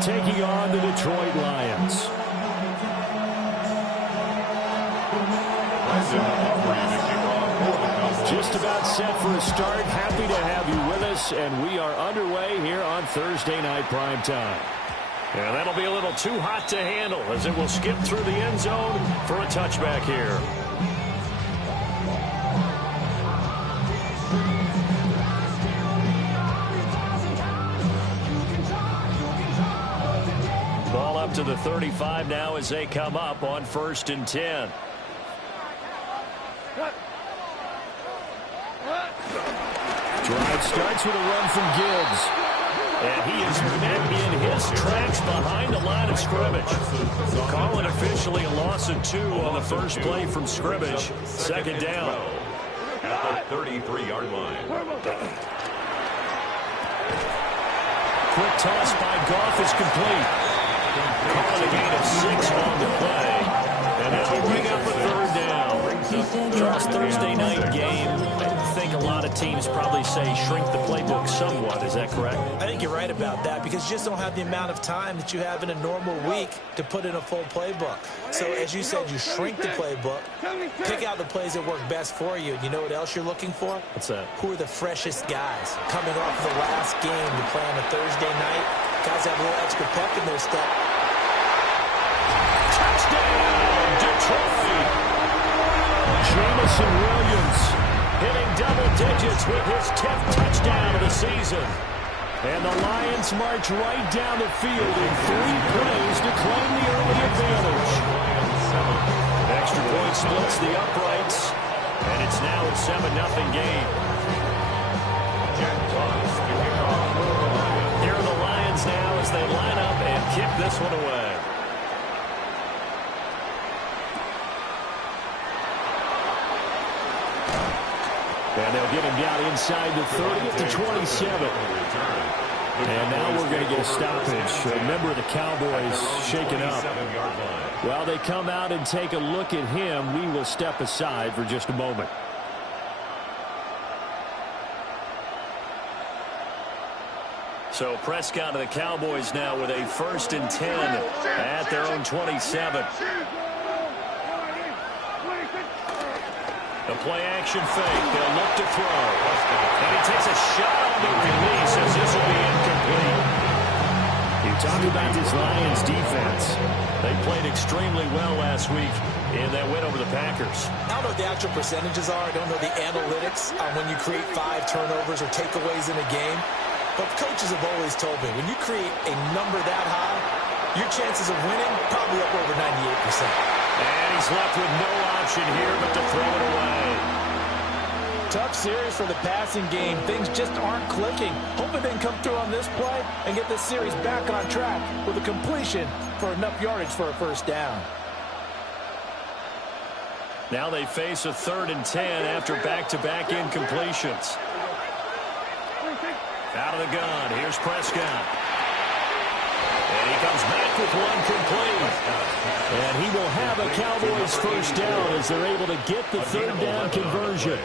taking on the Detroit Lions. Just about set for a start. Happy to have you with us, and we are underway here on Thursday Night Prime Time. And that'll be a little too hot to handle as it will skip through the end zone for a touchback here. Ball up to the 35 now as they come up on 1st and 10. Drive starts with a run from Gibbs. And he is met in his tracks behind the line of scrimmage. Calling officially a loss of 2 on the first play from scrimmage. Second down. At the 33-yard line. Quick toss by Goff is complete. Calling a gain of 6 on the play. And that'll bring up a 3rd down. Charles, Thursday night game. I think a lot of teams probably say shrink the playbook somewhat. Is that correct? I think you're right about that because you just don't have the amount of time that you have in a normal week to put in a full playbook. So as you said, you shrink the playbook, pick out the plays that work best for you. You know what else you're looking for? What's that? Who are the freshest guys coming off the last game to play on a Thursday night? Guys have a little extra pep in their step. Touchdown, Detroit! Jamison Williams hitting double digits with his 10th touchdown of the season. And the Lions march right down the field in 3 plays to claim the early advantage. Extra point splits the uprights, and it's now a 7-0 game. Here are the Lions now as they line up and kick this one away. And they'll get him down inside the 30th to 27. And now we're going to get a stoppage. A member of the Cowboys shaken up. While they come out and take a look at him, we will step aside for just a moment. So Prescott of the Cowboys now with a 1st and 10 at their own 27. The play-action fake. They'll look to throw. And he takes a shot on the release as this will be incomplete. You talk about this Lions defense. They played extremely well last week in that win over the Packers. I don't know what the actual percentages are. I don't know the analytics on when you create 5 turnovers or takeaways in a game. But coaches have always told me, when you create a number that high, your chances of winning probably up over 98%. And he's left with no option here but to throw it away. Tough series for the passing game. Things just aren't clicking. Hoping they can come through on this play and get this series back on track with a completion for enough yardage for a 1st down. Now they face a 3rd and 10 after back-to-back incompletions. Out of the gun, here's Prescott. And he comes back with one complete. And he will have a Cowboys 1st down as they're able to get the 3rd down conversion.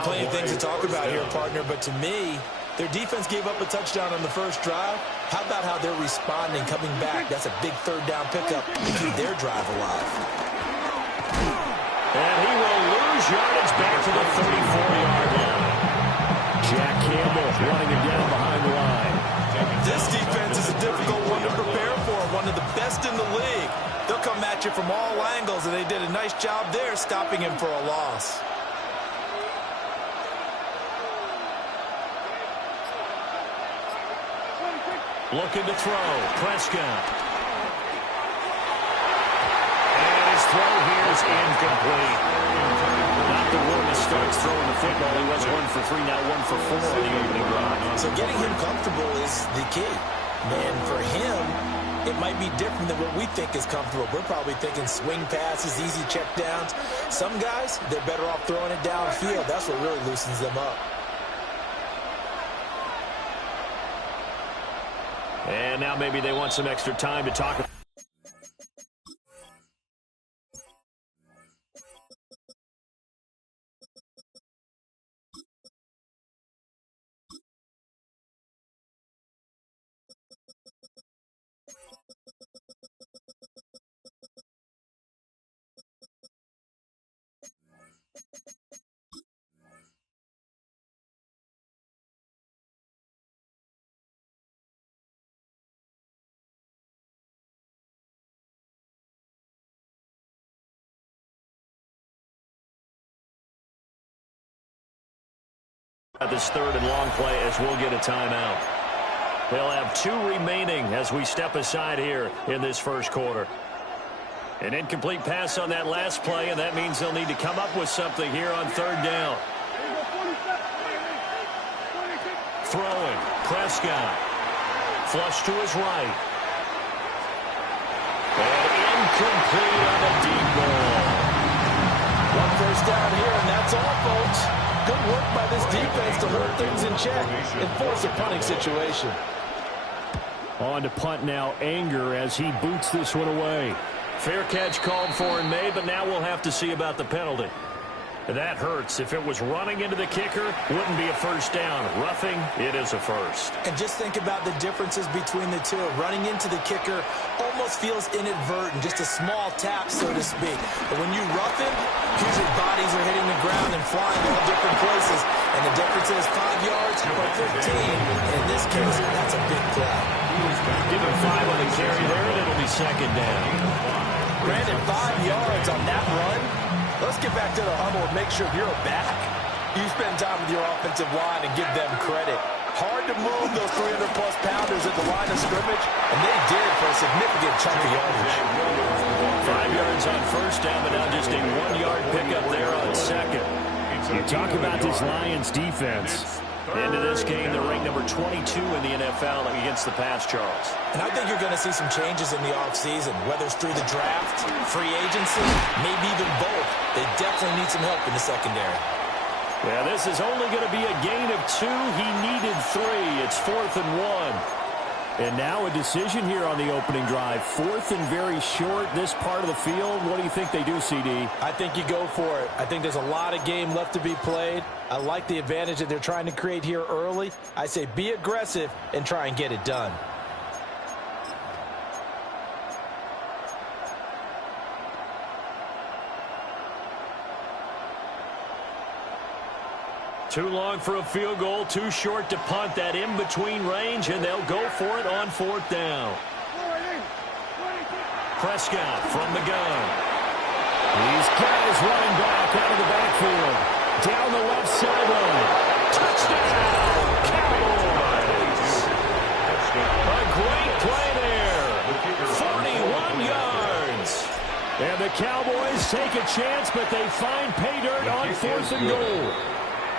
Plenty of things to talk about here, partner, but to me, their defense gave up a touchdown on the first drive. How about how they're responding, coming back? That's a big 3rd down pickup to keep their drive alive. And he will lose yardage back to the 34-yard line. Jack Campbell running him down behind the line. This defense is a difficult one to prepare for, one of the best in the league. They'll come at you from all angles, and they did a nice job there stopping him for a loss. Looking to throw. Prescott. And his throw here is incomplete. Not the warmest starts throwing the football. He was 1 for 3, now 1 for 4 on the opening drive. So getting him comfortable is the key. And for him, it might be different than what we think is comfortable. We're probably thinking swing passes, easy checkdowns. Some guys, they're better off throwing it downfield. That's what really loosens them up. And now maybe they want some extra time to talk about. At this third and long play as we'll get a timeout. They'll have 2 remaining as we step aside here in this first quarter. An incomplete pass on that last play, and that means they'll need to come up with something here on third down. Throwing. Prescott. Flush to his right. And incomplete on a deep ball. 1 first down here, and that's all, folks. Good work by this defense to hold things in check and force a punting situation. On to punt now, Anger, as he boots this one away. Fair catch called for and made, but now we'll have to see about the penalty. That hurts. If it was running into the kicker, wouldn't be a first down. Roughing, it is a first. And just think about the differences between the two. Running into the kicker almost feels inadvertent, just a small tap, so to speak. But when you rough him, usually bodies are hitting the ground and flying all different places. And the difference is 5 yards or 15. In this case, that's a big play. Give him 5 on the carry there, and it'll be second down. Brandon, 5 yards on that run. Let's get back to the huddle and make sure you're back. You spend time with your offensive line and give them credit. Hard to move those 300-plus pounders at the line of scrimmage, and they did for a significant chunk of yardage. 5 yards on first down, but now just a 1-yard pickup there on second. You talk about this Lions defense. Into this game, they're ranked number 22 in the NFL against the pass, Charles. And I think you're going to see some changes in the offseason, whether it's through the draft, free agency, maybe even both. They definitely need some help in the secondary. Yeah, this is only going to be a gain of 2. He needed 3. It's 4th and 1. And now a decision here on the opening drive. 4th and very short, this part of the field. What do you think they do, CD? I think you go for it. I think there's a lot of game left to be played. I like the advantage that they're trying to create here early. I say be aggressive and try and get it done. Too long for a field goal, too short to punt. That in-between range, and they'll go for it on 4th down. Prescott from the gun. These guys running back out of the backfield. Down the left sideline. Touchdown, Cowboys. A great play there. 41 yards. And the Cowboys take a chance, but they find pay dirt on 4th and goal.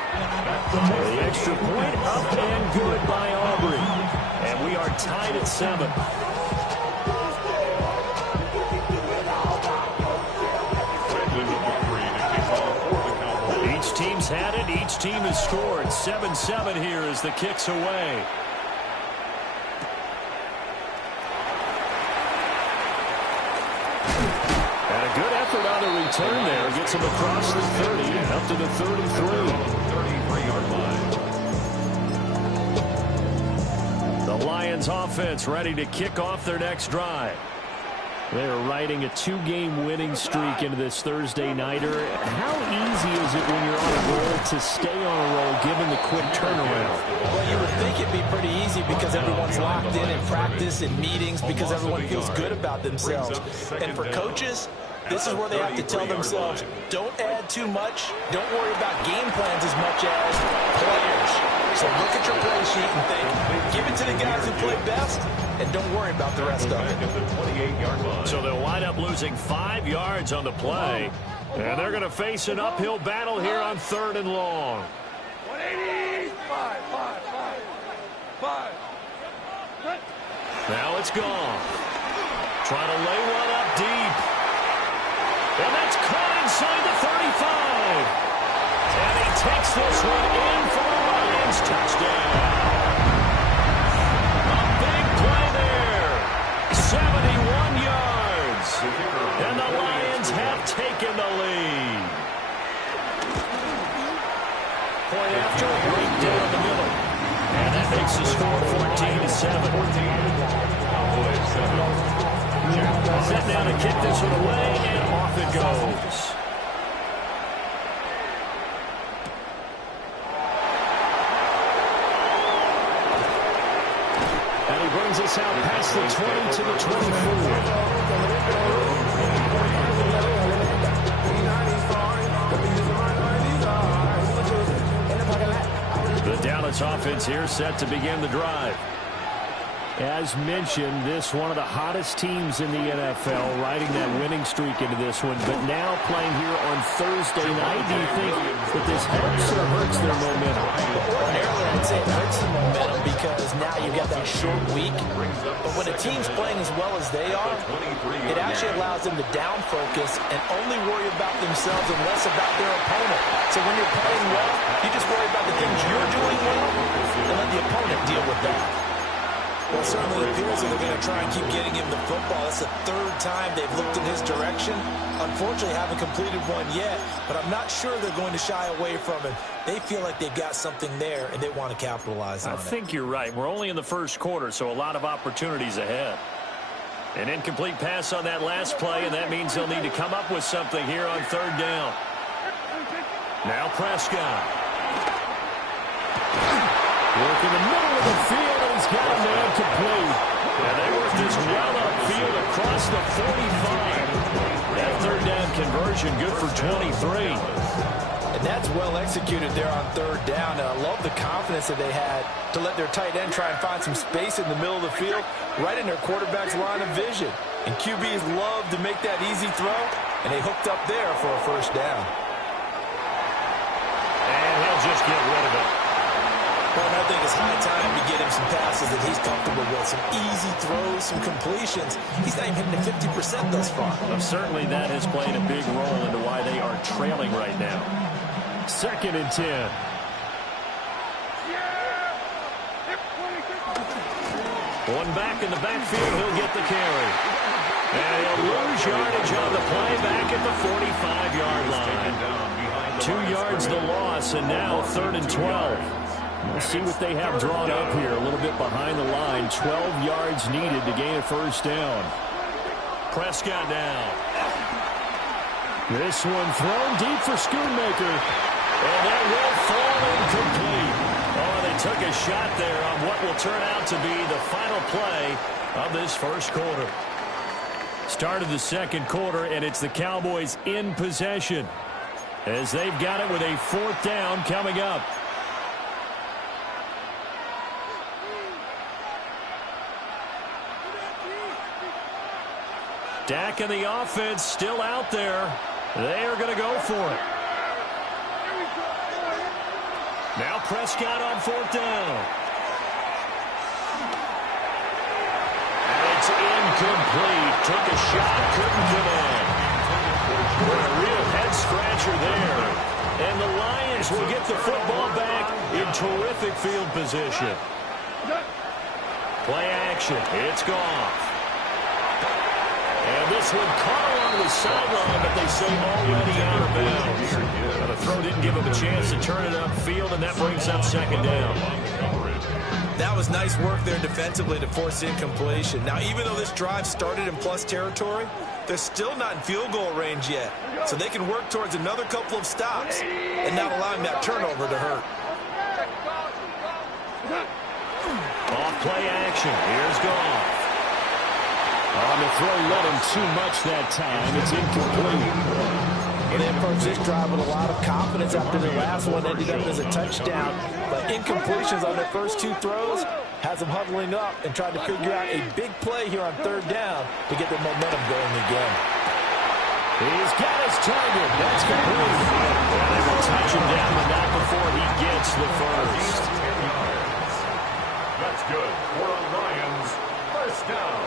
The extra point up and good by Aubrey. And we are tied at 7. Each team's had it. Each team has scored. 7-7 here as the kick's away. And a good effort on the return there. Gets him across the 30, up to the 33. 33-yard line. The Lions offense ready to kick off their next drive. They are riding a 2-game winning streak into this Thursday nighter. How easy is it when you're on a roll to stay on a roll given the quick turnaround? Well, you would think it'd be pretty easy because everyone's locked in practice and meetings because everyone feels good about themselves. And for coaches, this is where they have to tell themselves, don't add too much. Don't worry about game plans as much as players. So look at your play sheet and think, give it to the guys who play best, and don't worry about the rest of it. So they'll wind up losing 5 yards on the play. And they're going to face an uphill battle here on 3rd and long. 180. 5. Now it's gone. Trying to lay one up deep. And that's caught inside the 35. And he takes this one in for the Lions. Touchdown. A big play there. 71 yards. And the Lions have taken the lead. Point after, right down the middle. And that makes the score 14-7. Set down to kick this one away, and off it goes. And he brings us out past the 20 to the 24. Dallas offense here set to begin the drive. As mentioned, this one of the hottest teams in the NFL, riding that winning streak into this one, but now playing here on Thursday night. Do you think that this helps or hurts their momentum? Ordinarily, I'd say it hurts the momentum because now you've got that short week. But when a team's playing as well as they are, it actually allows them to down focus and only worry about themselves and less about their opponent. So when you're playing well, you just worry about the things you're doing well and let the opponent deal with that. Well, certainly it appears that they're going to try and keep getting him the football. That's the third time they've looked in his direction. Unfortunately, haven't completed one yet, but I'm not sure they're going to shy away from him. They feel like they've got something there, and they want to capitalize on it. I think you're right. We're only in the first quarter, so a lot of opportunities ahead. An incomplete pass on that last play, and that means they'll need to come up with something here on third down. Now Prescott. Work in the middle of the field, and he's got a man complete. And they work this well upfield across the 45. That third down conversion good for 23. And that's well executed there on third down. And I love the confidence that they had to let their tight end try and find some space in the middle of the field, right in their quarterback's line of vision. And QBs love to make that easy throw, and they hooked up there for a first down. And he'll just get rid of it. Well, I think it's high time to get him some passes that he's comfortable with, some easy throws, some completions. He's not even hitting the 50% thus far. Well, certainly that has played a big role into why they are trailing right now. 2nd and 10. One back in the backfield, he'll get the carry. And he'll lose yardage on the play back at the 45-yard line. 2 yards the loss, and now 3rd and 12. We'll see what they have drawn up here. A little bit behind the line. 12 yards needed to gain a first down. Prescott now. This one thrown deep for Schoonmaker. And that will fall incomplete. Oh, they took a shot there on what will turn out to be the final play of this first quarter. Start of the second quarter, and it's the Cowboys in possession as they've got it with a 4th down coming up. Dak and the offense still out there. They are going to go for it. Now Prescott on 4th down. And it's incomplete. Took a shot, couldn't get in. A real head-scratcher there. And the Lions will get the football back in terrific field position. Play action. It's gone. And this one caught along the sideline, but they say already out of bounds. Now the throw didn't give him a chance to turn it upfield, and that brings up 2nd down. That was nice work there defensively to force incompletion. Now, even though this drive started in plus territory, they're still not in field goal range yet. So they can work towards another couple of stops and not allowing that turnover to hurt. Off play action. Here's Goff. On the throw, led him too much that time. It's incomplete. Well, they approached this drive with a lot of confidence after their last one ended up as a touchdown. But incompletions on their first 2 throws has them huddling up and trying to figure out a big play here on 3rd down to get their momentum going again. He's got his target. That's complete. And they will touch him down, but not before he gets the first. That's good for a Lions first down.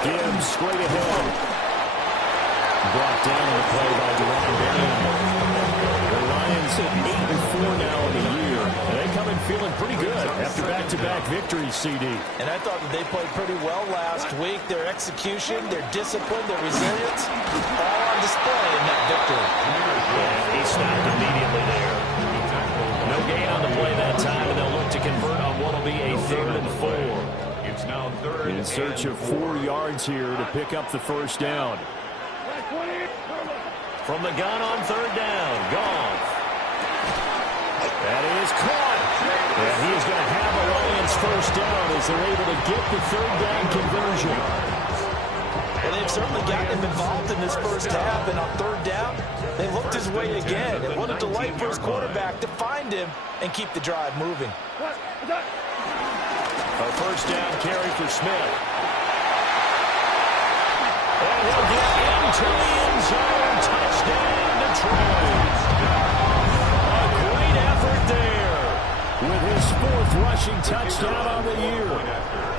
Gibbs straight ahead. Brought down on the play by Deron Bland. The Lions at 8-4 now in the year. They come in feeling pretty good after back-to-back victories, CD. And I thought that they played pretty well last week. Their execution, their discipline, their resilience, all on display in that victory. And he stopped immediately there. No gain on the play that time, and they'll look to convert on what will be a 3rd and 4. It's now 3rd in search of 4 yards here to pick up the first down. From the gun on 3rd down, Goff. That is caught. And he is going to have a Lions first down as they're able to get the 3rd down conversion. Well, they've certainly gotten him involved in this first half, and on 3rd down, They looked his way again, and what a delight for his quarterback to find him and keep the drive moving. A first down carry for Smith. And he'll get into the end zone. Touchdown, Detroit. A great effort there with his 4th rushing touchdown on the year.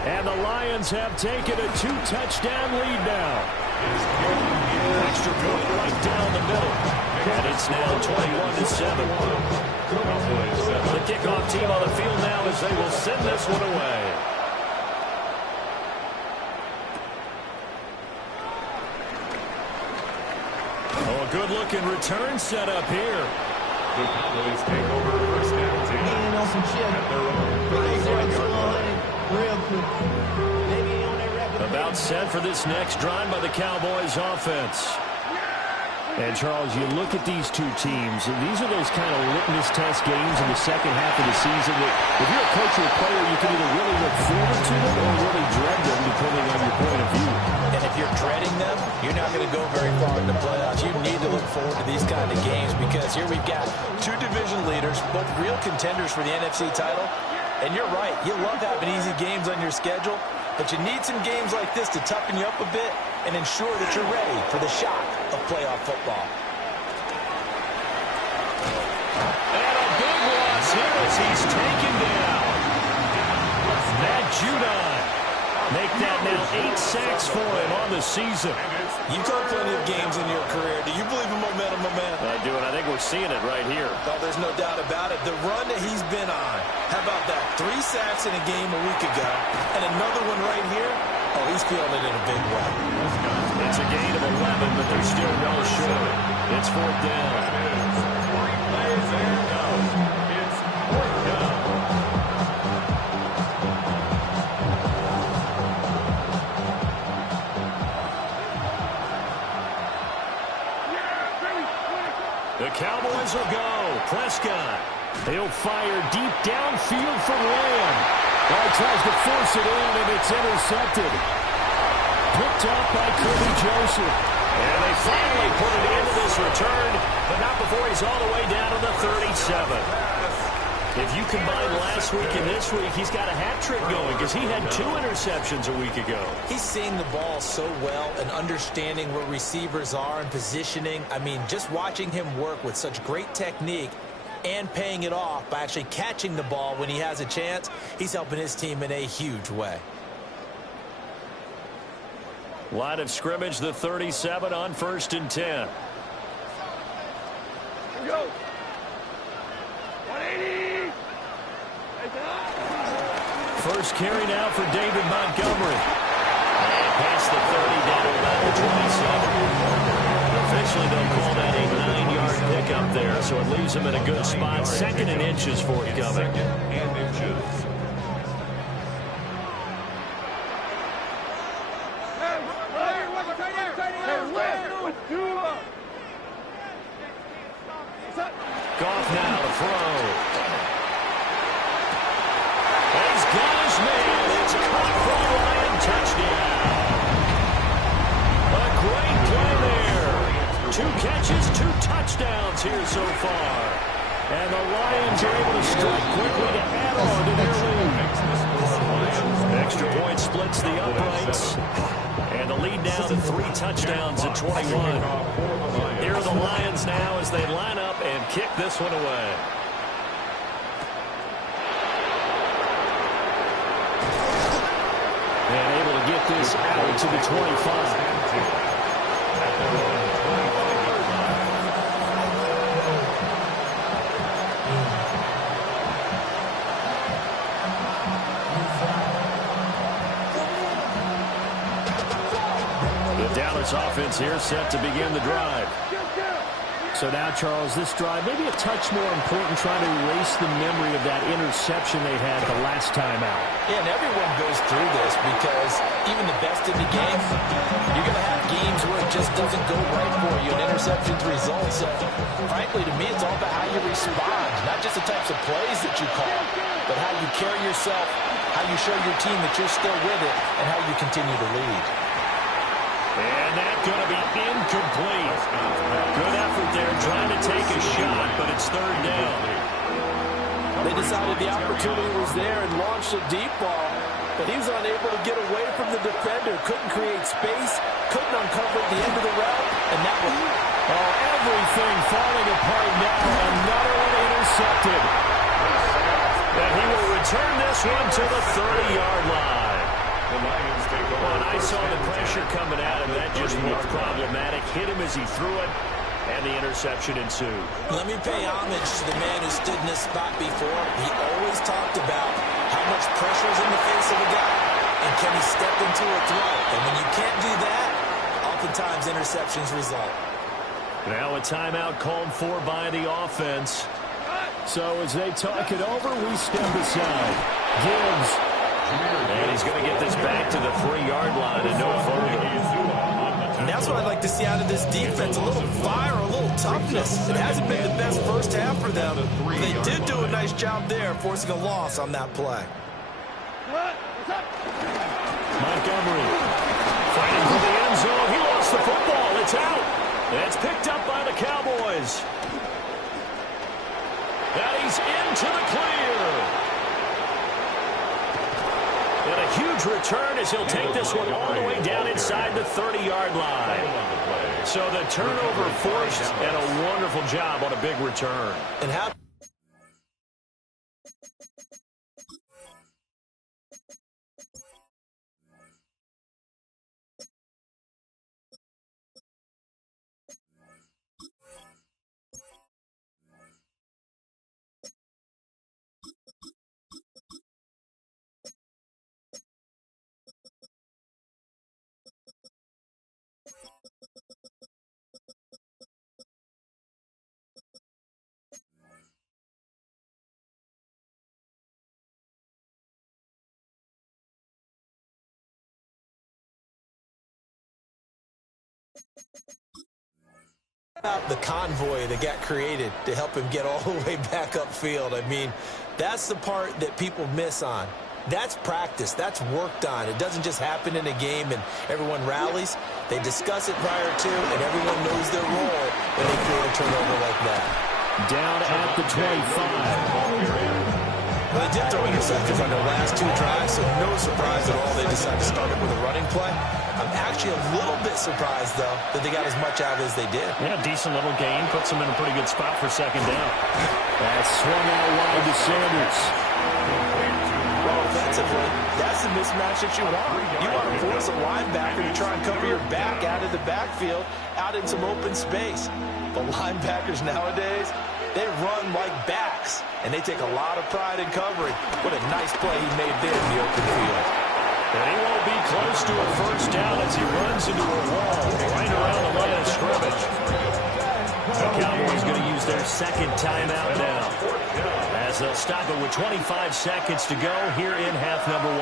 And the Lions have taken a 2-touchdown lead now. Extra point right down the middle. And it's now 21-7. The kickoff team on the field now as they will send this one away. Oh, a good-looking return set up here. The Cowboys take over first down team. On some shit. Real quick. Maybe on that rapid. About set for this next drive by the Cowboys offense. And, Charles, you look at these two teams, and these are those kind of litmus test games in the second half of the season that if you're a coach or a player, you can either really look forward to them or really dread them, depending on your point of view. And if you're dreading them, you're not going to go very far in the playoffs. You need to look forward to these kind of games because here we've got two division leaders, both real contenders for the NFC title. And you're right, you love having easy games on your schedule, but you need some games like this to toughen you up a bit and ensure that you're ready for the shock of playoff football. And a big loss here as he's taken down. Matt Judon. Make that now 8 sacks for him on the season. You've played plenty of games in your career. Do you believe in momentum, my man? I do, and I think we're seeing it right here. Oh, there's no doubt about it. The run that he's been on. How about that? 3 sacks in a game a week ago, and another one right here. Oh, he's feeling it in a big way. It's a gain of 11, but they're still well short. It's 4th down. It's 4th down. The Cowboys will go. Prescott. He'll fire deep downfield for Lamb. He tries to force it in, and it's intercepted. Picked up by Kirby Joseph. And they finally put it into this return, but not before he's all the way down to the 37. If you combine last week and this week, he's got a hat trick going because he had 2 interceptions a week ago. He's seeing the ball so well and understanding where receivers are and positioning. I mean, just watching him work with such great technique and paying it off by actually catching the ball when he has a chance, he's helping his team in a huge way. Line of scrimmage, the 37 on 1st and 10. Go. 180. First carry now for David Montgomery. And past the 30 down to about the 27. Officially, they'll call that a 9-yard pickup there, so it leaves him in a good spot. 2nd and inches forthcoming. 2nd and inches. Goff now to throw. He's got his man. It's caught for a Lion touchdown. A great play there. 2 catches, 2 touchdowns here so far. And the Lions are able to strike quickly to add on to their lead. Extra point splits the uprights. And the lead now to 3 touchdowns at 21. Here are the Lions now as they line up and kick this one away. And able to get this out to the 25. Dallas offense here set to begin the drive. So now, Charles, this drive maybe a touch more important, trying to erase the memory of that interception they had the last time out. Yeah, and everyone goes through this because even the best in the game, you're going to have games where it just doesn't go right for you, and interceptions result. So, frankly, to me, it's all about how you respond, not just the types of plays that you call, but how you carry yourself, how you show your team that you're still with it, and how you continue to lead. And that's going to be incomplete. Good effort there trying to take a shot, but it's third down. They decided the opportunity was there and launched a deep ball, but he was unable to get away from the defender. Couldn't create space, couldn't uncover the end of the route, and that was... Oh, everything falling apart now. Another one intercepted. And he will return this one to the 30-yard line. The Lions take over. When I saw the pressure coming at him, that just looked problematic. Hit him as he threw it, and the interception ensued. Let me pay homage to the man who stood in this spot before. He always talked about how much pressure is in the face of a guy, and can he step into a throw. And when you can't do that, oftentimes interceptions result. Now a timeout called for by the offense. So as they talk it over, we step aside. Gibbs. And he's going to get this back to the 3-yard line and no further. And that's what I'd like to see out of this defense. A little fire, a little toughness. It hasn't been the best first half for them. They did do a nice job there, forcing a loss on that play. Montgomery fighting for the end zone. He lost the football. It's out. It's picked up by the Cowboys. And he's into the clear. And a huge return as he'll take this one all the way down inside the 30-yard line. So the turnover forced and a wonderful job on a big return. And how... the convoy that got created to help him get all the way back upfield. I mean, that's the part that people miss on. That's practice. That's worked on. It doesn't just happen in a game and everyone rallies. They discuss it prior to, and everyone knows their role when they create a turnover like that. Down at the 25. Well, they did throw interceptions on their last 2 drives, so no surprise at all they decided to start it with a running play. I'm actually a little bit surprised, though, that they got as much out as they did. Yeah, decent little gain. Puts them in a pretty good spot for second down. That's swung out wide to Sanders. Well, offensively, that's the mismatch that you want. You want to force a linebacker to try and cover your back out of the backfield, out in some open space. The linebackers nowadays, they run like backs, and they take a lot of pride in covering. What a nice play he made there in the open field. And he won't be close to a first down as he runs into a wall right around the line of scrimmage. The Cowboys going to use their second timeout now, as they'll stop it with 25 seconds to go here in half number 1.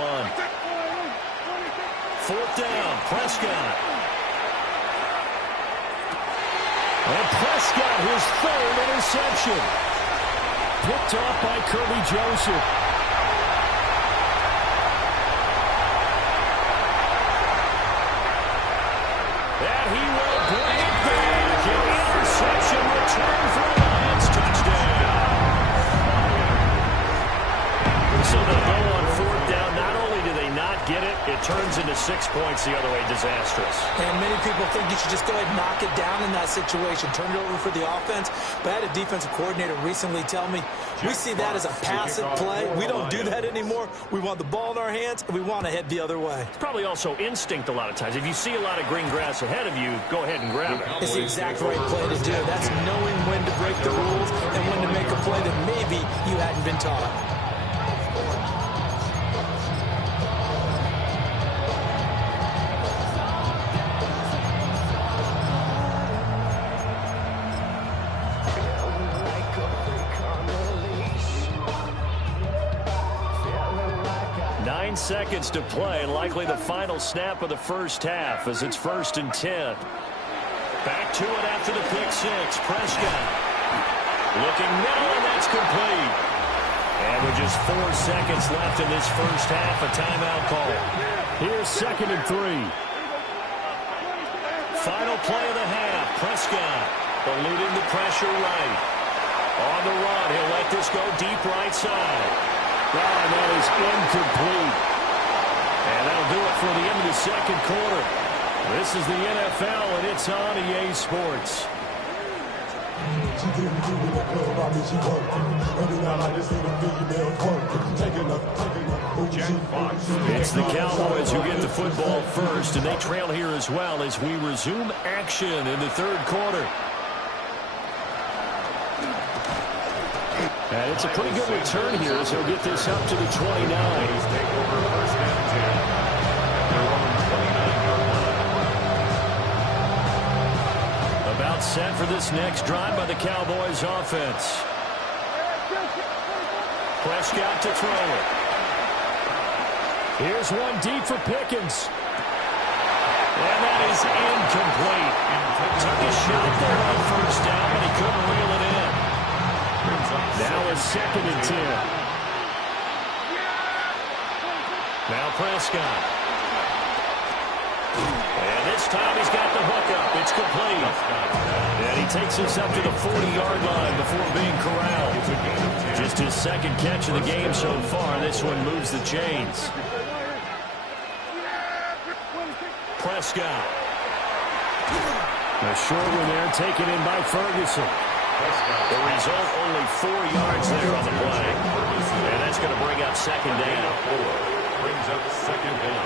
4th down, Prescott. And Prescott, his 3rd interception. Picked off by Kirby Joseph. And he will bring it back. An interception return for a Lions touchdown. So they'll go on 4th down. Not only do they not get it, it turns into 6 points the other way. Disastrous. And many people think you should just go ahead and knock it down in that situation, turn it over for the offense. But I had a defensive coordinator recently tell me, we see that as a passive play. We don't do that anymore. We want the ball in our hands, and we want to head the other way. It's probably also instinct a lot of times. If you see a lot of green grass ahead of you, go ahead and grab it. It's the exact right play to do. That's knowing when to break the rules and when to make a play that maybe you hadn't been taught. Seconds to play, and likely the final snap of the first half as it's 1st and 10. Back to it after the pick 6. Prescott looking middle, and that's complete. And with just 4 seconds left in this first half, a timeout call. Here's 2nd and 3. final play of the half. Prescott eluding the pressure right. On the run, he'll let this go deep right side. And that is incomplete. And that'll do it for the end of the second quarter. This is the NFL, and it's on EA Sports. It's the Cowboys who get the football first, and they trail here as well as we resume action in the third quarter. And it's a pretty good return here as he'll get this up to the 29. About set for this next drive by the Cowboys offense. Prescott to throw it. Here's one deep for Pickens. And that is incomplete. Took a shot there on first down, but he couldn't reel it in. Now it's 2nd and 10. Now Prescott. And this time he's got the hookup. It's complete. And he takes us up to the 40-yard line before being corralled. Just his second catch of the game so far. This one moves the chains. Prescott. A short one there taken in by Ferguson. The result, only 4 yards there on the play. And that's going to bring up second down.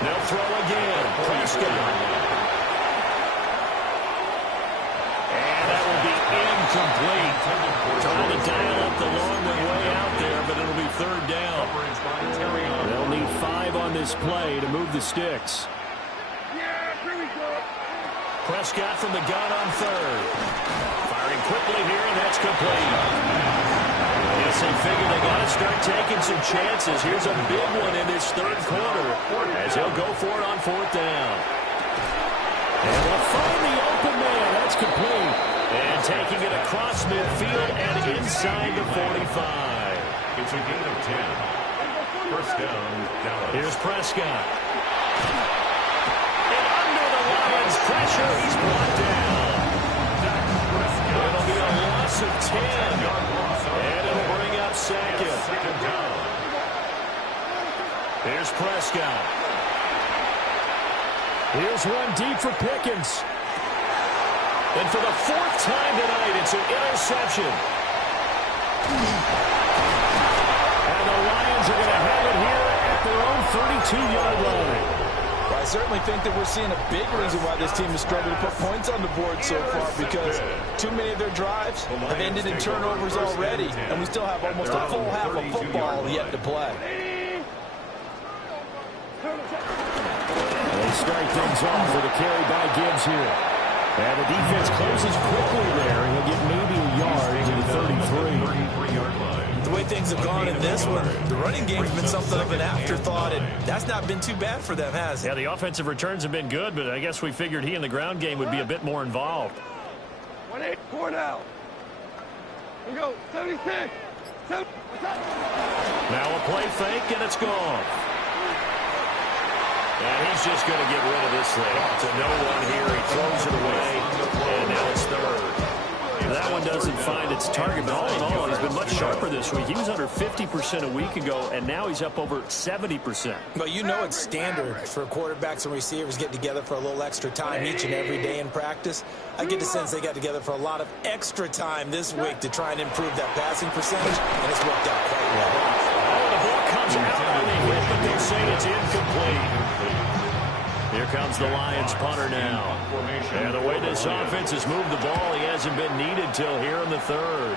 They'll throw again. Prescott. And that will be incomplete. Trying to dial up the long way out there, but it'll be third down. They'll need 5 on this play to move the sticks. Prescott from the gun on third. Firing quickly here, and that's complete. Yes, they figure they got to start taking some chances. Here's a big one in this third quarter as he'll go for it on 4th down. And they'll find the open man. That's complete. And taking it across midfield and inside the 45. It's a gain of 10. First down, Dallas. Here's Prescott. And under the Lions' pressure, he's brought down. It'll be a loss of 10. And it'll bring up second down. Here's Prescott. Here's one deep for Pickens. And for the 4th time tonight, it's an interception. And the Lions are going to have it here at their own 32-yard line. Well, I certainly think that we're seeing a big reason why this team has struggled to put points on the board so far, because too many of their drives have ended in turnovers already, and we still have almost a full half of football yet to play. They start things off with a carry by Gibbs here. And the defense closes quickly there, and he'll get maybe a yard to the 33-yard line. The way things have gone in this one, the running game's been something of an afterthought, and that's not been too bad for them, has it? Yeah, the offensive returns have been good, but I guess we figured he in the ground game would be a bit more involved. 1-8-4 now. We go. 76. Now a play fake, and it's gone. And he's just going to get rid of this thing. To no one here. He throws it away, and now it's third. That one doesn't find its target, but all in all, he's been much sharper this week. He was under 50% a week ago, and now he's up over 70%. Well, you know it's standard for quarterbacks and receivers getting together for a little extra time each and every day in practice. I get the sense they got together for a lot of extra time this week to try and improve that passing percentage, and it's worked out quite well. Oh, the ball comes out on the hit, but they say it's incomplete. Here comes the Lions punter now. And the way this offense has moved the ball, he hasn't been needed till here in the third.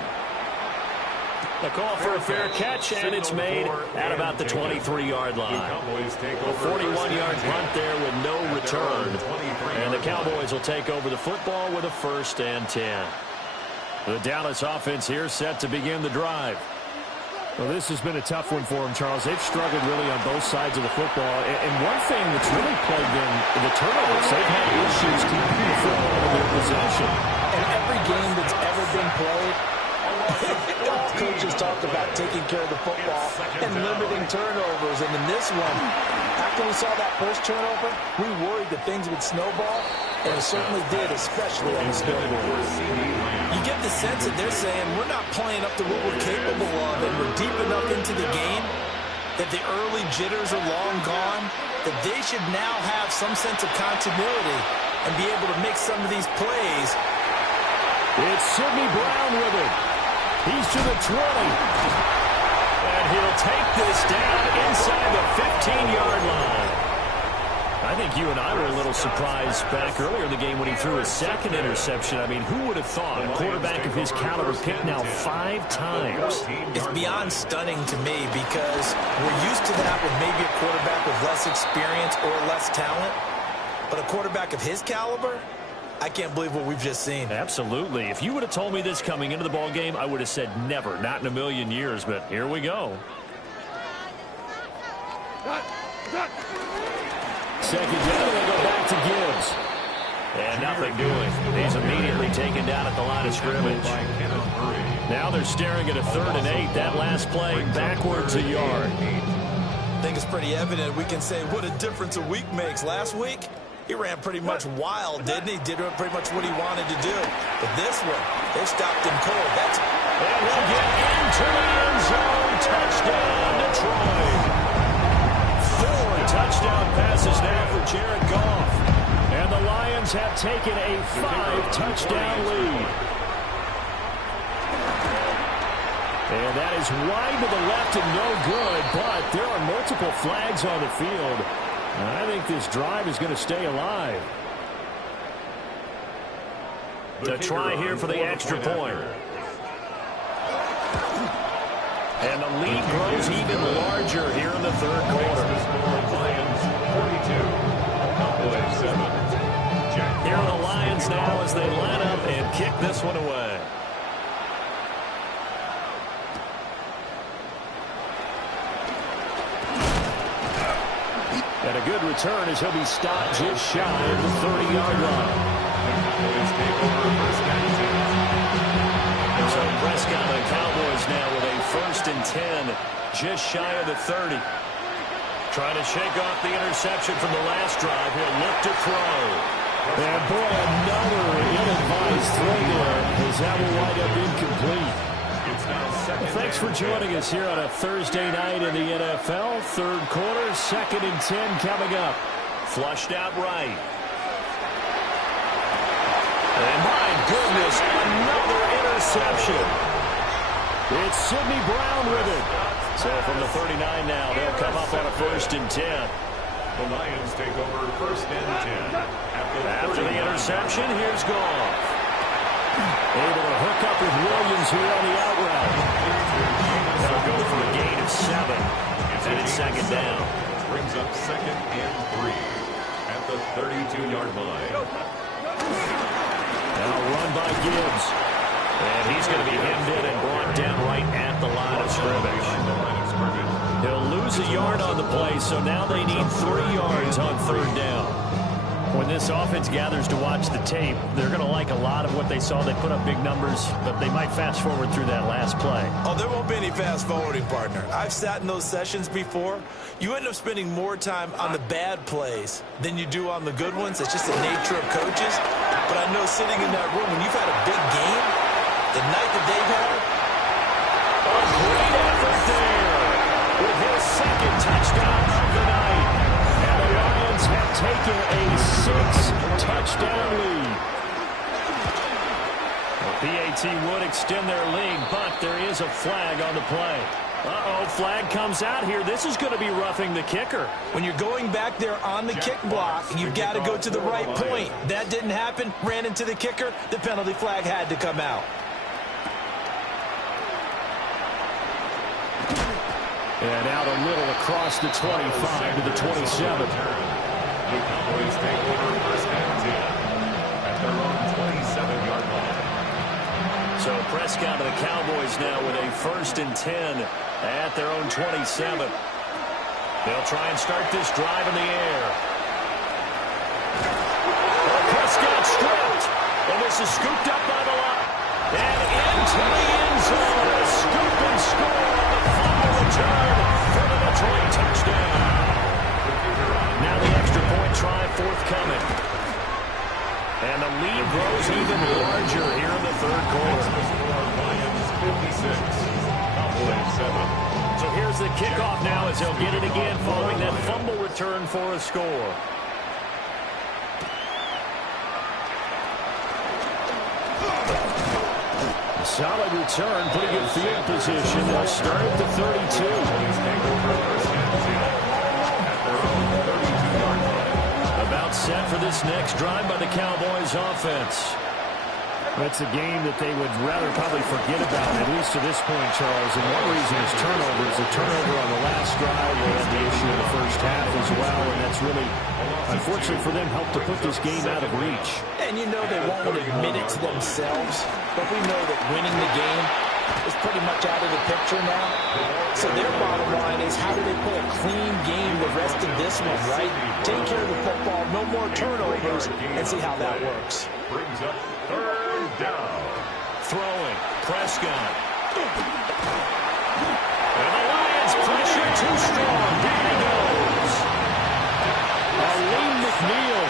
The call for a fair catch, and it's made at about the 23-yard line. A 41-yard punt there with no return. And the Cowboys will take over the football with a 1st and 10. The Dallas offense here set to begin the drive. Well, this has been a tough one for them, Charles. They've struggled really on both sides of the football. And one thing that's really plagued them, the turnovers, they've had issues keeping the football in their possession. And every game that's ever been played, All coaches talk about taking care of the football and limiting turnovers. And in this one, after we saw that first turnover, we worried that things would snowball, and it certainly did, especially on the scoreboard. You get the sense that they're saying we're not playing up to what we're capable of, and we're deep enough into the game that the early jitters are long gone, that they should now have some sense of continuity and be able to make some of these plays. It's Sidney Brown with it. He's to the 20. And he'll take this down inside the 15-yard line. I think you and I were a little surprised back earlier in the game when he threw his second interception. I mean, who would have thought a quarterback of his caliber picked now 5 times? It's beyond stunning to me because we're used to that with maybe a quarterback with less experience or less talent. But a quarterback of his caliber, I can't believe what we've just seen. Absolutely. If you would have told me this coming into the ball game, I would have said never, not in a million years. But here we go. Second down, they go back to Gibbs. And nothing doing. He's immediately taken down at the line of scrimmage. Now they're staring at a 3rd and 8. That last play backwards a yard. I think it's pretty evident we can say what a difference a week makes. Last week, he ran pretty much wild, didn't he? Did pretty much what he wanted to do. But this one, they stopped him cold. And he'll get into the end zone. Touchdown, Detroit. 4 touchdown passes now for Jared Goff. And the Lions have taken a 5-touchdown lead. And that is wide to the left and no good, but there are multiple flags on the field. And I think this drive is going to stay alive. To try here for the extra point. And the lead grows even larger here in the 3rd quarter. Lions 42, Cowboys 7. Here are the Lions now as they line up and kick this one away. And a good return as he'll be stopped just shy of the 30-yard line. So Prescott and the Cowboys now with a 1st and 10, just shy of the 30. Trying to shake off the interception from the last drive. He'll look to throw. And boy, another ill-advised throw there as that will wind up incomplete. Well, thanks for joining us here on a Thursday night in the NFL. 3rd quarter, 2nd and 10 coming up. Flushed out right. And my goodness, another interception. It's Sidney Brown with it. So from the 39 now, they'll come up on a 1st and 10. The Lions take over 1st and 10. After the interception, here's Goff. Able to hook up with Williams here on the out route. They'll go for a gain of 7. And it's 2nd down. Brings up 2nd and 3 at the 32-yard line. Now run by Gibbs. And he's going to be hemmed in and brought down right at the line of scrimmage. He'll lose a yard on the play, so now they need 3 yards on 3rd down. When this offense gathers to watch the tape, they're going to like a lot of what they saw. They put up big numbers, but they might fast forward through that last play. Oh, there won't be any fast forwarding, partner. I've sat in those sessions before. You end up spending more time on the bad plays than you do on the good ones. It's just the nature of coaches. But I know sitting in that room, when you've had a big game, the night that they've had, a great effort there with his 2nd touchdown of the night. And the Lions have taken a 6-touchdown lead. The PAT would extend their lead, but there is a flag on the play. Uh-oh, flag comes out here. This is going to be roughing the kicker. when you're going back there on the kick block, you've got to go to the right point. That didn't happen. Ran into the kicker. The penalty flag had to come out. And out a little across the 25 to the 27. The Cowboys take over 1st and 10 at their own 27-yard line. So Prescott and the Cowboys now with a 1st and 10 at their own 27. They'll try and start this drive in the air. Prescott stripped. And this is scooped up by the line. And into the end zone. return for the Detroit touchdown. Now the extra point try forthcoming. And the lead grows even larger here in the third quarter. Lions 56, Cowboys 7. So here's the kickoff now as he'll get it again following that fumble return for a score. Solid return, pretty good field position. They'll start at the 32. About set for this next drive by the Cowboys offense. That's a game that they would rather probably forget about, at least to this point, Charles. And one reason is turnovers. A turnover on the last drive. They had the issue in the first half as well, and that's really, unfortunately for them, helped to put this game out of reach. And you know they won't admit it to themselves, but we know that winning the game is pretty much out of the picture now. So their bottom line is, how do they play a clean game the rest of this one, right? Take care of the football, no more turnovers, and see how that works. Brings up third down. Throwing, Prescott. And the Lions pressure too strong. Down he goes. Aleem McNeil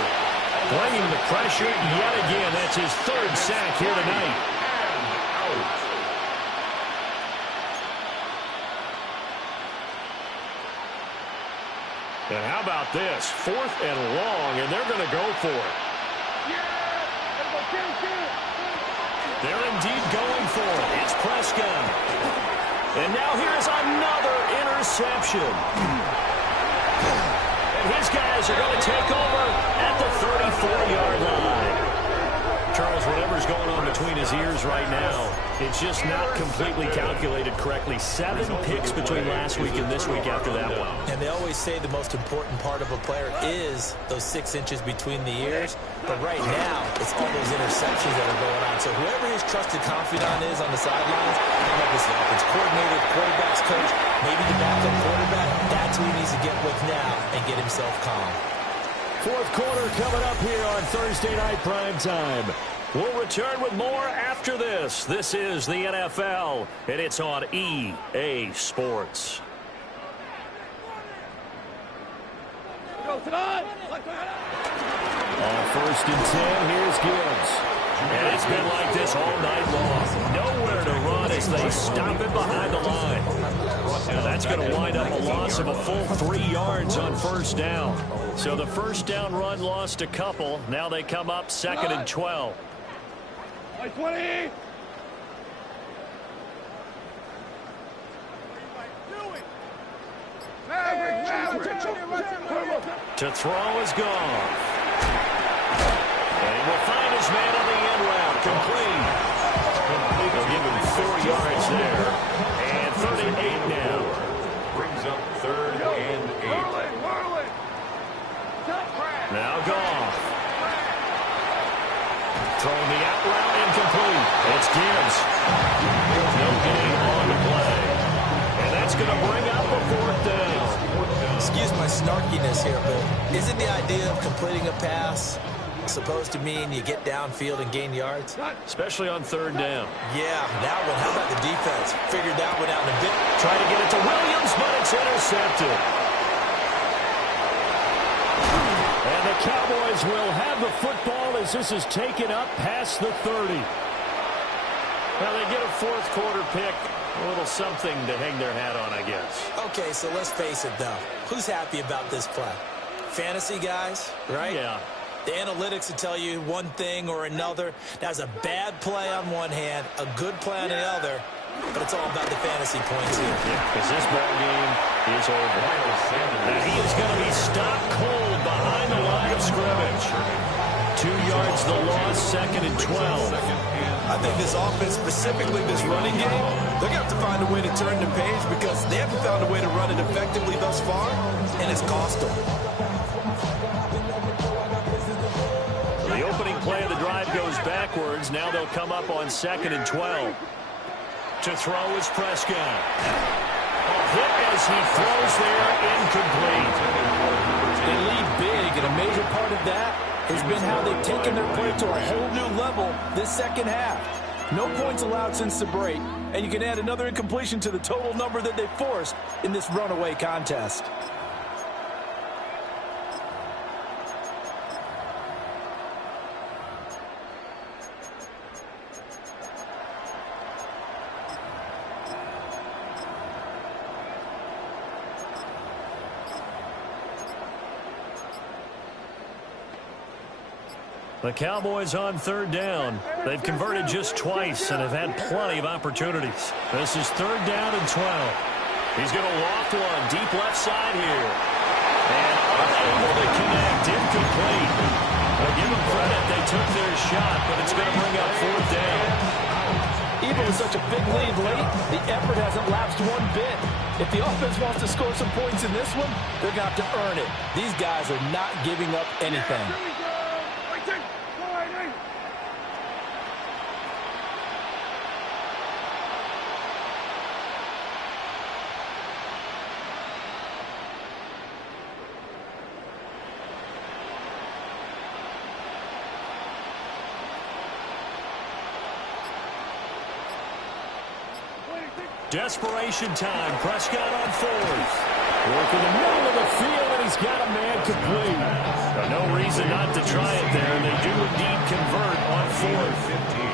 bringing the pressure yet again. That's his third sack here tonight. And how about this? 4th and long, and they're going to go for it. They're indeed going for it. It's Prescott. And now here's another interception. And his guys are going to take over at the 34-yard line. Charles, whatever's going on between his ears right now, it's just not completely calculated correctly. 7 picks between last week and this week after that one. And they always say the most important part of a player is those 6 inches between the ears. But right now, it's all those interceptions that are going on. So whoever his trusted confidant is on the sidelines, whether it's the offense coordinator, the quarterback's coach, maybe the backup quarterback, that's who he needs to get with now and get himself calm. 4th quarter coming up here on Thursday Night Primetime. We'll return with more after this. This is the NFL, and it's on EA Sports. Go tonight. On 1st and 10, here's Gibbs. And it's been like this all night long. Nowhere to run as they stop it behind the line. And that's going to wind up a loss of a full 3 yards on 1st down. So the 1st down run lost a couple. Now they come up 2nd and 12. 20. To throw is gone. And he will find his man on the end route. Complete. They'll give him 4 yards there. And 3rd and 8 now. Brings up 3rd and 8. Now Goff. Throwing the out route, incomplete. It's Gibbs. No gain on the play. And that's going to bring up a 4th down. Excuse my snarkiness here, but isn't the idea of completing a pass supposed to mean you get downfield and gain yards? Especially on 3rd down. Yeah, that one. How about the defense? Figured that one out in a bit. Trying to get it to Williams, but it's intercepted. And the Cowboys will have the football as this is taken up past the 30. Well, they get a 4th quarter pick. A little something to hang their hat on, I guess. Okay, so let's face it, though. Who's happy about this play? Fantasy guys, right? Yeah. The analytics will tell you one thing or another. That's a bad play on one hand, a good play on the other, but it's all about the fantasy points here. Yeah, because this ball game is over. And he is going to be stopped cold behind the line of scrimmage. 2 yards the loss, 2nd and 12. I think this offense, specifically this running game, they're going to have to find a way to turn the page because they haven't found a way to run it effectively thus far, and it's cost them. The opening play of the drive goes backwards. Now they'll come up on 2nd and 12. To throw is Prescott. A hit as he throws there, incomplete. They lead big, and a major part of that has been how they've taken their play to a whole new level this second half. No points allowed since the break, and you can add another incompletion to the total number that they forced in this runaway contest. The Cowboys on third down. They've converted just twice and have had plenty of opportunities. This is third down and 12. He's going to loft one deep left side here. And unable to connect, incomplete. Well, give them credit, they took their shot, but it's going to bring up fourth down. Even with such a big lead late, the effort hasn't lapsed one bit. If the offense wants to score some points in this one, they're going to have to earn it. These guys are not giving up anything. Desperation time. Prescott on fourth. Working the middle of the field, and he's got a man complete. No reason not to try it there, and they do indeed convert on fourth. 15.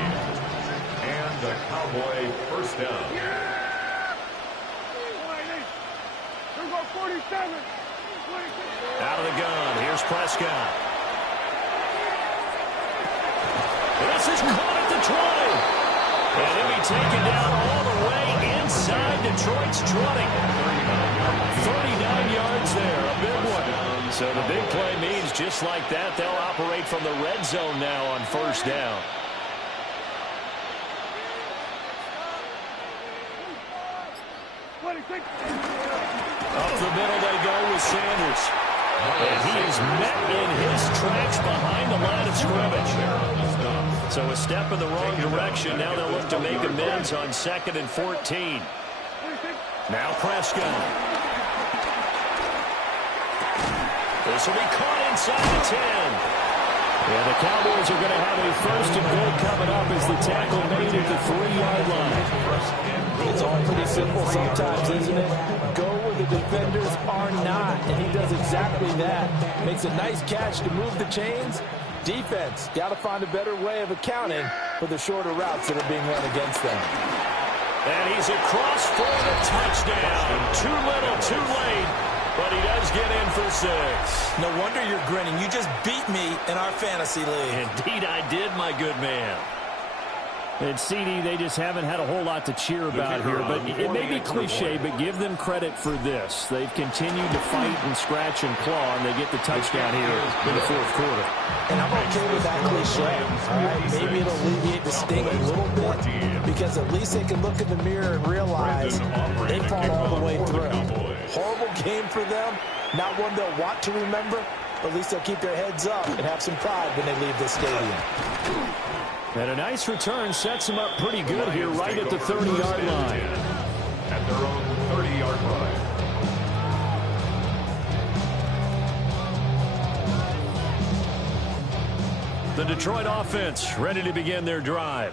And the Cowboy first down. Out of the gun. Here's Prescott. This is caught at the 20. And he'll be taken down all the way inside Detroit's 20. 39 yards there, a big one. So the big play means just like that, they'll operate from the red zone now on first down. Up the middle they go with Sanders. And he is met in his tracks behind the line of scrimmage. So a step in the wrong direction. Now they'll look to make amends on 2nd and 14. Now Prescott. This will be caught inside the 10. And the Cowboys are going to have a first and goal coming up as the tackle made at the 3-yard line. It's all pretty simple sometimes, isn't it? Go where the defenders are not, and he does exactly that. Makes a nice catch to move the chains. Defense, got to find a better way of accounting for the shorter routes that are being run against them. And he's across for the touchdown. Too little, too late, but he does get in for 6. No wonder you're grinning. You just beat me in our fantasy league. Indeed I did, my good man. And CD, they just haven't had a whole lot to cheer about here. But it may be cliche, but give them credit for this. They've continued to fight and scratch and claw, and they get the touchdown here in the fourth quarter. And I'm okay with that cliche. All right? Maybe it'll alleviate the sting a little bit, because at least they can look in the mirror and realize they fought all the way through. Horrible game for them. Not one they'll want to remember, but at least they'll keep their heads up and have some pride when they leave the stadium. And a nice return sets them up pretty good here right at the 30-yard line. At their own 30-yard line. The Detroit offense ready to begin their drive.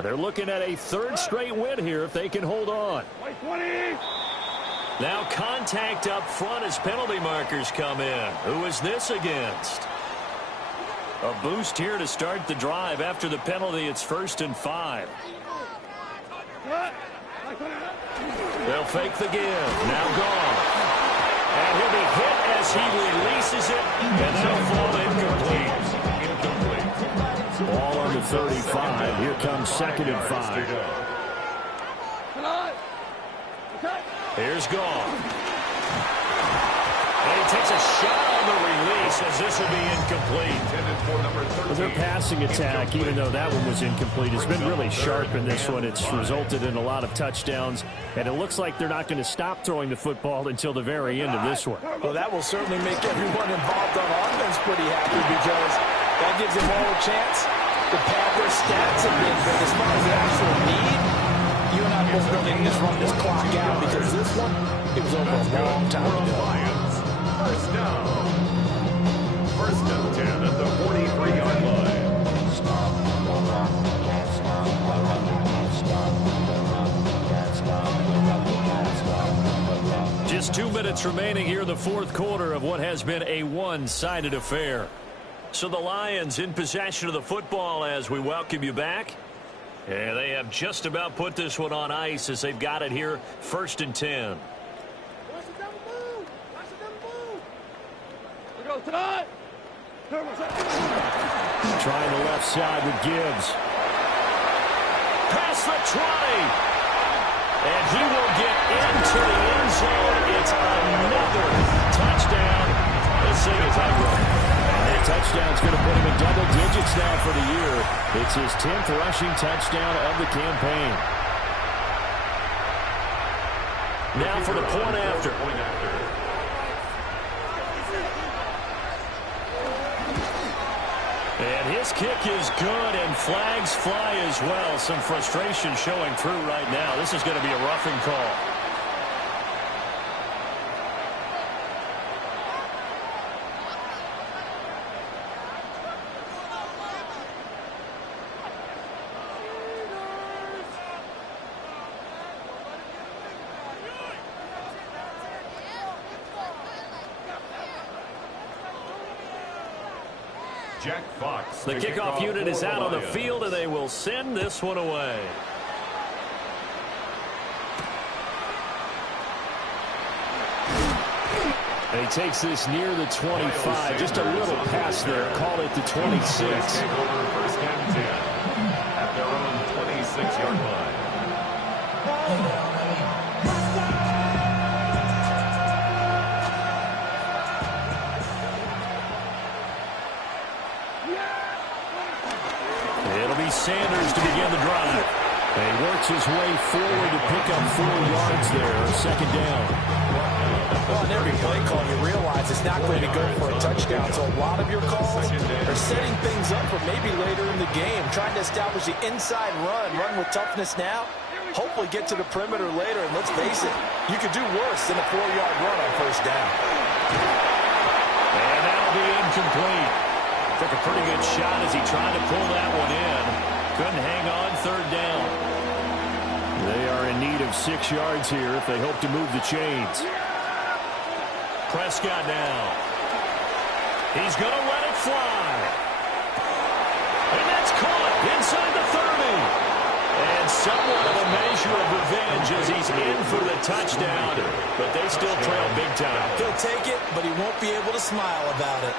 They're looking at a third straight win here if they can hold on. Now contact up front as penalty markers come in. Who is this against? A boost here to start the drive. After the penalty, it's 1st and 5. They'll fake the give. Now gone. And he'll be hit as he releases it. And that'll fall incomplete. Ball on the 35. Here comes 2nd and 5. Here's gone. And he takes a shot on the release as this will be incomplete. Their passing attack, even though that one was incomplete, has been really sharp in this one. It's resulted in a lot of touchdowns, and it looks like they're not going to stop throwing the football until the very end of this one. Well, that will certainly make everyone involved on offense pretty happy, because that gives them all a chance to pad their stats a bit. But as far as the actual need, you and I both know they just run this clock out, because this one, it was over a long time ago. First down. 1st and 10 at the 43-yard line. minutes remaining here in the fourth quarter of what has been a one-sided affair. So the Lions in possession of the football as we welcome you back. And they have just about put this one on ice as they've got it here, 1st and 10. Trying the left side with Gibbs. Past the 20. And he will get into the end zone. It's another touchdown. This thing is ugly. And that touchdown's going to put him in double digits now for the year. It's his 10th rushing touchdown of the campaign. Now for the point after. And his kick is good, and flags fly as well. Some frustration showing through right now. This is going to be a roughing call. Jack Fox. The kickoff unit is out on the field, and they will send this one away. And he takes this near the 25. Just a little pass there. Called it the 26. Take over 1st and 10 at their own 26-yard line. It'll be Sanders to begin the drive. And he works his way forward to pick up 4 yards there. 2nd down. Well, in every play call, you realize it's not going to be good for a touchdown. So a lot of your calls are setting things up for maybe later in the game, trying to establish the inside run with toughness now, hopefully get to the perimeter later. And let's face it, you could do worse than a 4-yard run on 1st down. And that'll be incomplete. Took a pretty good shot as he tried to pull that one in. Couldn't hang on 3rd down. They are in need of 6 yards here if they hope to move the chains. Prescott now. He's going to let it fly. And that's caught inside the 30. And somewhat of a measure of revenge as he's in for the touchdown. But they still trail big time. He'll take it, but he won't be able to smile about it.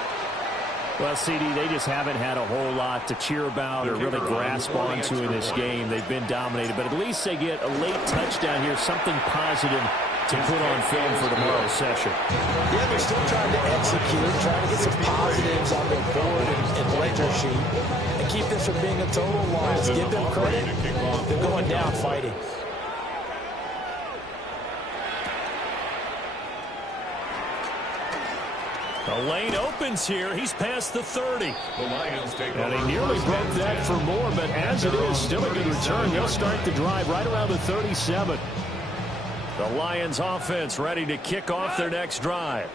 Well, CD, they just haven't had a whole lot to cheer about or really grasp onto in this game. They've been dominated, but at least they get a late touchdown here, something positive to put on film for tomorrow's session. Yeah, they're still trying to execute, trying to get some positives on their board and ledger sheet and keep this from being a total loss. Give them credit. They're going down fighting. The lane opens here. He's past the 30. The Lions take And he nearly broke that for more, but as it is, still a good return. They'll start the drive right around the 37. The Lions offense ready to kick off their next drive.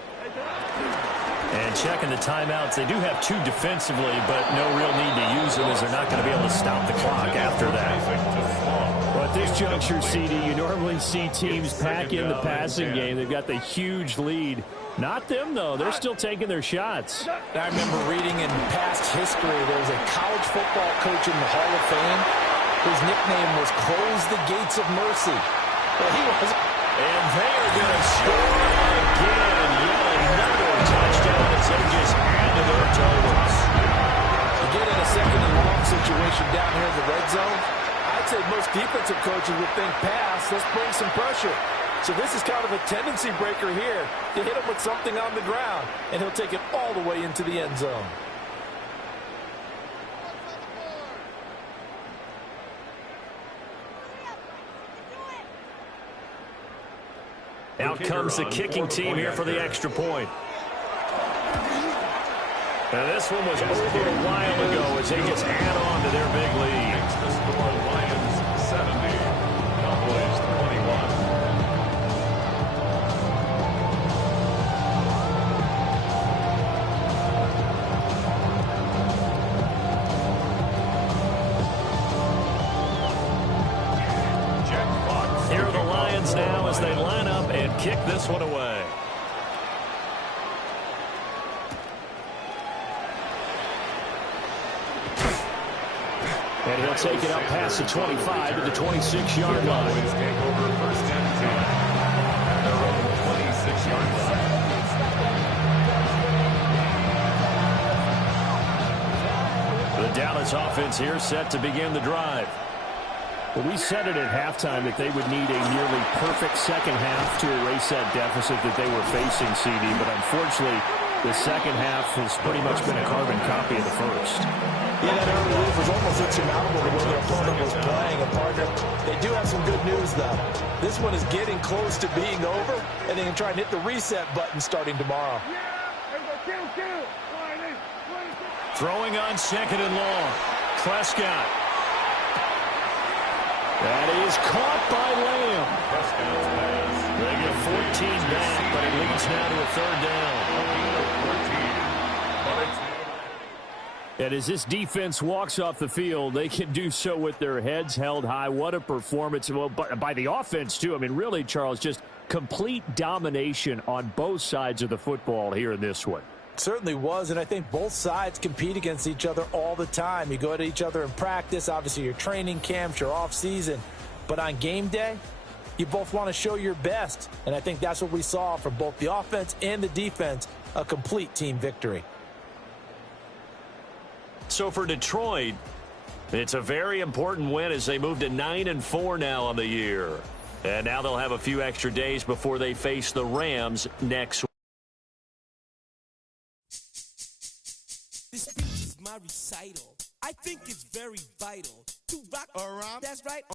And checking the timeouts, they do have 2 defensively, but no real need to use them as they're not going to be able to stop the clock after that. Well, at this juncture, CD, you normally see teams pack in the passing game. They've got the huge lead. Not them, though. They're still taking their shots. I remember reading in past history, there was a college football coach in the Hall of Fame whose nickname was Close the Gates of Mercy. Well, he was. And they are going to score again. Yet another touchdown as they just add to their totals. You get in a 2nd and long situation down here in the red zone, I'd say most defensive coaches would think pass, let's bring some pressure. So this is kind of a tendency breaker here to hit him with something on the ground, and he'll take it all the way into the end zone. Out comes the kicking team here for the extra point. And this one was over a while ago as they just add on to their big lead. Makes the score Lions 70, Cowboys 21. Here are the Lions now as they line up and kick this one away. And he'll take it up past the 25 to the 26-yard line. Cowboys take over first and 10 at their own 26-yard line. The Dallas offense here set to begin the drive. Well, we said it at halftime that they would need a nearly perfect second half to erase that deficit that they were facing, CD. But unfortunately, the second half has pretty much been a carbon copy of the first. Yeah, that early lead was almost insurmountable the way their opponent was playing. And partner, they do have some good news, though. This one is getting close to being over, and they can try and hit the reset button starting tomorrow. Throwing on second and long. Prescott. That is caught by Lamb. Prescott's pass. They get 14 back, but it leads now to a third down. And as this defense walks off the field, they can do so with their heads held high. What a performance. Well, by the offense, too. I mean, really, Charles, just complete domination on both sides of the football here in this one. Certainly was, and I think both sides compete against each other all the time. You go at each other in practice, obviously your training camps, your off-season, but on game day, you both want to show your best, and I think that's what we saw from both the offense and the defense, a complete team victory. So for Detroit, it's a very important win as they move to 9-4 now on the year. And now they'll have a few extra days before they face the Rams next week. This speech is my recital. I think it's very vital to rock around. That's right.